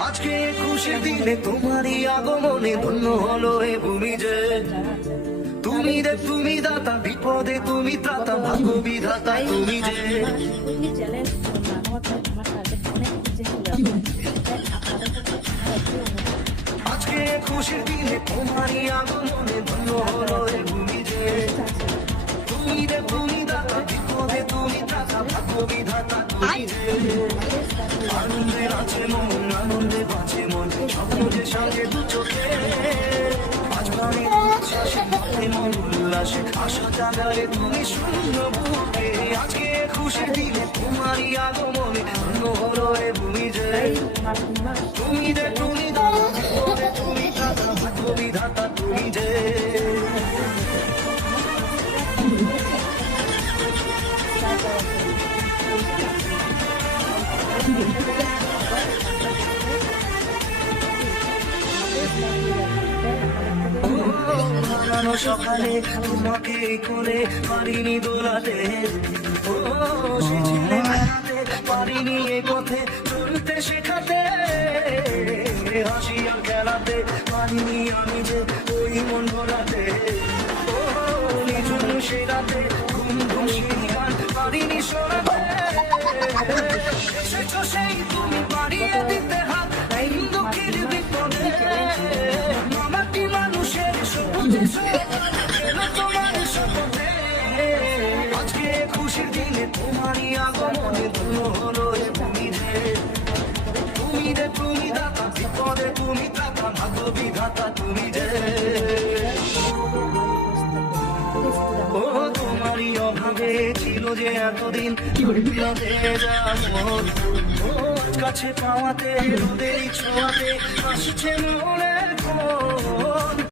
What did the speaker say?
আজকে খুশির দিনে তোমারই আগমনে ধন্য হলো এ ভূমি যে তুমি দাতা বিপদে তুমি ত্রাতা ভাগ্য বিধাতা তুমি যে আজকে খুশির দিনে তোমারই আগমনে ধন্য হলো এ ভূমি যে তুমি দাতা বিপদে তুমি ত্রাতা ভাগ্য বিধাতা তুমি যে আনন্দে আছে মন আনন্দে বাঁচে মন স্বপ্ন যে সঙ্গে দু চোখে আজ প্রাণে উচ্ছ্বাসে মাথে মন উল্লাসে আশা জাগারে তুমি শূন্য বুকে আজকে খুশির দিনে তোমারই আগমনে ধন্য হলো এ ভূমি যে তুমি দাতা বিপদে তুমি ত্রাতা ভাগ্য বিধাতা তুমি যে সকালে তোমাকে করে পারিনি দোলাতে ও সে ছেলে মেলাতে পারিনি এ পথে চলতে শেখাতে হাসিয়া খেলাতে পারিনি আমি যে ওই মন ভরাতে ও নিঝুম সে রাতে ঘুম ঘুম গান পারিনি শোনাতে এসেছো সেই তুমি পারিয়ে দিতে হাত এই দুঃখের বিপদে মামাটি মানুষের আজকে খুশির দিনে তোমারই আগমনে ধন্য হলো এ ভূমি যে তুমি দাতা বিপদে তুমি ত্রাতা ভাগ্য বিধাতা তুমি যে ও তোমারই অভাবে ছিল যে এতদিন কাছে পাওয়াতে রোদের ছোঁয়াতে আসছে মনে